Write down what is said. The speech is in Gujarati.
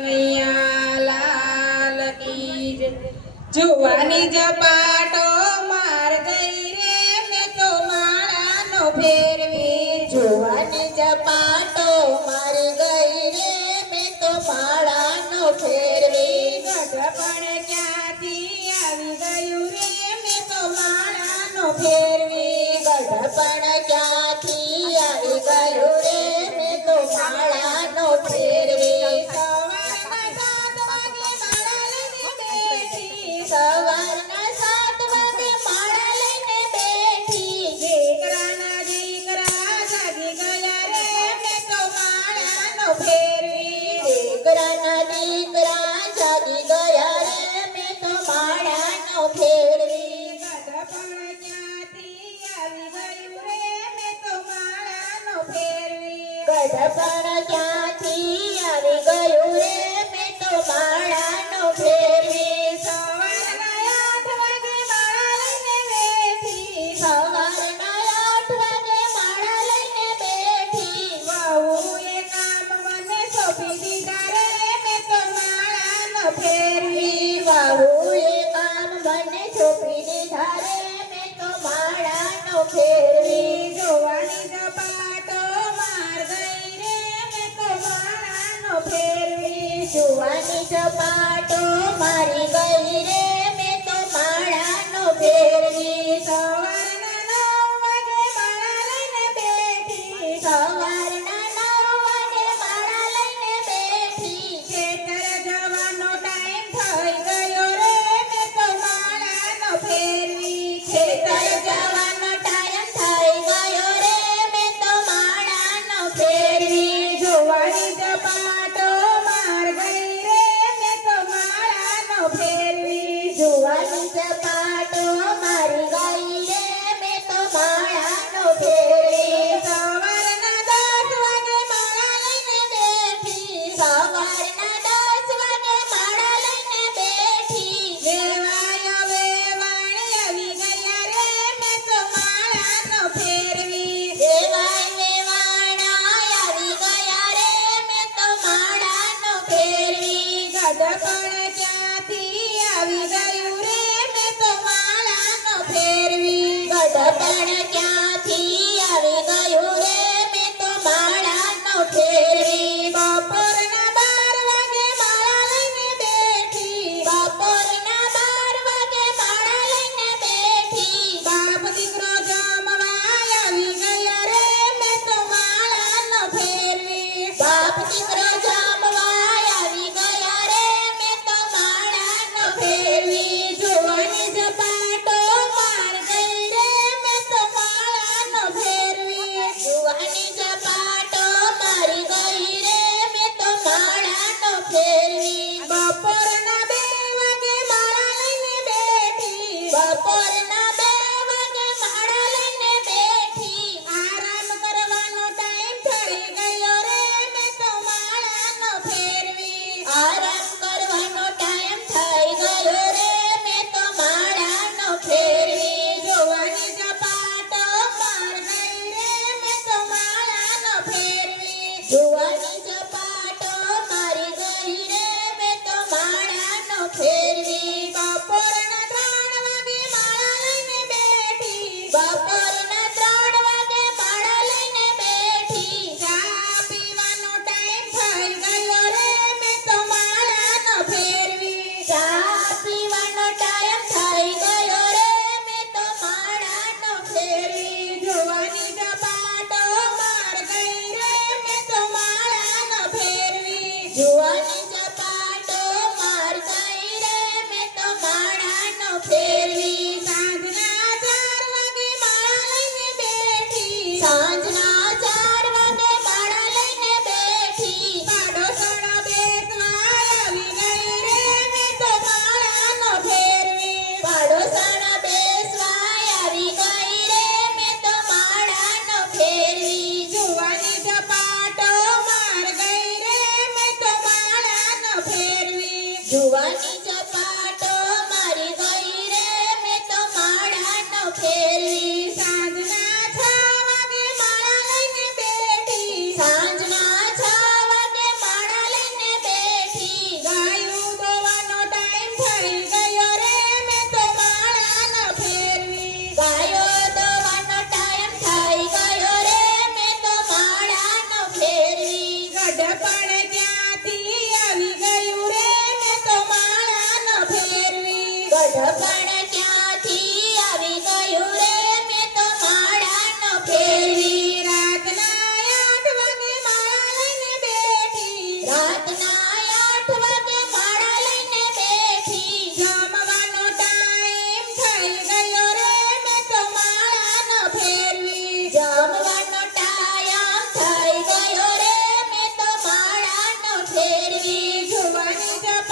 કનૈયા લાલ કી જય। જુવાની ઝપાટો માર ગઈ રે મેં તો માળાનો ફેરવી। જુવાની ઝપાટો મારી ગઈ રે મેં તો માળાનો ફેરવી। ગઢપણ ક્યાંથી આવી ગયું રે મેં તો માળાનો ફેરવી। ગઢપણ ક્યાંથી આવી ગયું રે મેં તો માળાનો ફેરવી। સવારના 7 વાગે માળા લઈને બેઠી। દીકરાના દીકરા જાગી ગયા રે મેં તો માળાનો ફેરવી। દીકરાના દીકરા જાગી ગયા રે મેં તો માળાનો ફેરવી। ગઢપણ ક્યાંથી આવી ગયું રે મેં તો માળાનો ફેરવી। ગઢપણ ક્યાંથી આવી ગયું રે મેં તો માળાનો ફેરવી। સવારના 8 વાગે માળા લઈને બેઠી। વહુએ કામ મને સોંપી દીધા રે મેં તો માળાનો ફેરવી। વહુએ કામ મને સોંપી દીધા રે મેં તો માળાનો ફેરવી। જુવાની ઝપાટો માર ગઈ રે મેં તો માળાનો ફેરવી। જુવાની ઝપાટો મારી ગઈ રે મેં તો માળાનો ફેરવી। સવારના 9 વાગે માળા લઈને બેઠી। સવારના 9 વાગે માળા લઈને બેઠી। ખેતર જવાનો ટાઈમ થઈ ગયો રે મેં તો માળાનો ફેરવી। ખેતર જવાનો ટાઈમ થઈ ગયો રે મેં તો માળાનો ફેરવી। જુવાની ઝપાટો માર ગઈ રે મેં તો માળાનો ફેરવી। જુવાની ઝપાટો મારી ગઈ રે મેં તો માળાનો ફેરવી। સવારના 10 વાગે માળા લઈને બેઠી। સવારના 10 વાગે માળા લઈને બેઠી। વેવાય વેવાણ આવી ગયા રે મેં તો માળાનો ફેરવી। વેવાય વેવાણા આવી ગયા રે મેં તો માળાનો ફેરવી। ગઢપણ ક્યાંથી આવી ગયું રે મેં તો માળાનો ફેરવી। ગઢપણ ક્યાંથી આવી ગયું રે મેં તો માળાનો ફેરવી। બપોરના 12 વાગે માળા લઈને બેઠી। બપોરના 12 વાગે માળા લઈને બેઠી। બાપ દીકરો જમવા આવી ગયા રે મેં તો માળાનો ફેરવી। બાપ દીકરો જમવા આવી ગયા રે મેં તો માળાનો ફેરવી। જુવાની ઝપાટો માર ગઈ રે મેં તો માળાનો ફેરવી। જુવાની ઝપાટો મારી ગઈ રે મેં તો માળાનો ફેરવી। બપોરના 2 વાગે માળા લઈને બેઠી। બપોરના 2 વાગે માળા લઈને બેઠી। આરામ કરવાનો ટાઈમ થઈ ગયો રે મેં તો માળાનો ફેરવી। આરામ કરવાનો ટાઈમ થઈ ગયો રે મેં તો માળાનો ફેરવી। જુવાની ઝપાટો માર ગઈ રે મેં તો માળાનો ફેરવી। જુવાની ઝપાટો મારી ગઈ રે મેં તો માળાનો ફેરવી। બપોરના 3 વાગે માળા લઈને બેઠી। બપોરના 3 વાગે માળા લઈને બેઠી। ચા પીવાનો ટાઈમ થઈ ગયો રે મેં તો માળાનો ફેરવી। ચા પીવાનો ટાઈમ થઈ ગયો રે મેં તો માળાનો ફેરવી। જુવાની ઝપાટો માર ગઈ રે મેં તો માળાનો ફેરવી। જુવાની ઝપાટો માર ગઈ રે મેં તો માળાનો ફેરવી। સાંજના 4 વાગે માળા લઈને બેઠી। સાંજના 4 વાગે માળા લઈને બેઠી। પાડોશણો બેસવા આવી ગઈ રે મેં તો માળાનો ફેરવી। પાડોશણ બેસવા આવી ગઈ રે મેં તો માળાનો ફેરવી। જુવાની ઝપાટો માર ગઈ રે મેં તો માળાનો ફેરવી। જુવાની ઝપાટો મારી ગઈ રે મેં તો માળાનો ફેરવી। સાંજના 6 વાગે માળા લઈને બેઠી। સાંજના 6 વાગે માળા લઈને બેઠી। જ